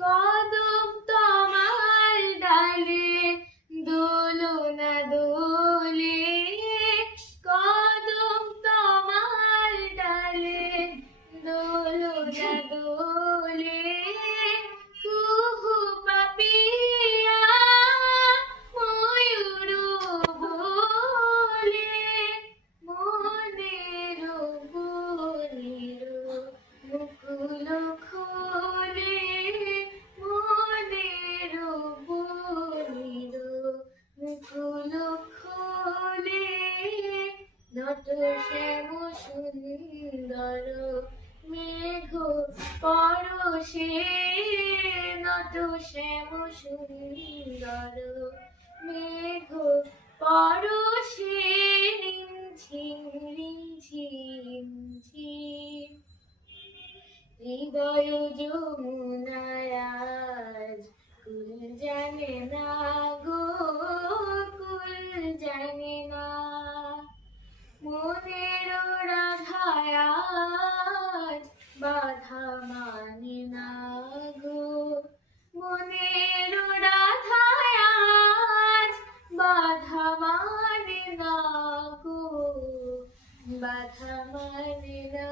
কদম তোমার ডালে দোলনা দোলে, কদম তোমার ডালে দোলনা দোলে, কুহু পাপিয়া ময়ূর বলে, মনের বনের মুকুল খোলে, মনের বনের মুকুল খোলে, নত শ্যাম সুন্দর মেঘ পরশে, নত শ্যাম সুন্দর মেঘ পরশে, রিমঝিম রিমঝিম ঝিম, হৃদয় যমুনায় আজ কুল জানে না গো, কুল জানে না, মনের রাধায় আজ বাধা মানে না গো, মনের রাধায় আজ বাধা মানে না গো, বাধা মানে না।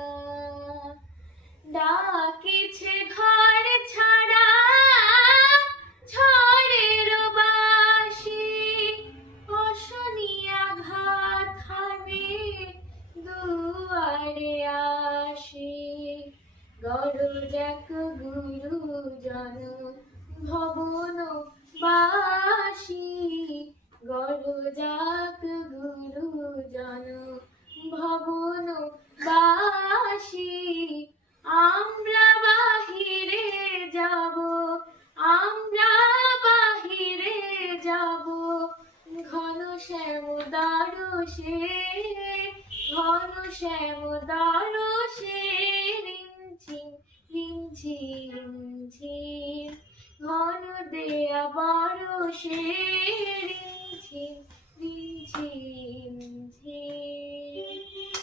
ডাকিছে ঘর ছাড়া ঝড়ের বাসি, অশনিয়া ঘাত খানে দুয়ারে আসি, গরজাক গুরুজন ভবন বাসি, গরজাক গুরুজন ভবন বাসি, আমরা বাহিরে যাব, আমরা বাহিরে যাব, ঘন শ্যাম দারুষে, ঘন শ্যাম দারুষে, রিমঝিম রিমঝিম ঝিম, ঘন দেয়া বরষে, রিমঝিম রিমঝিম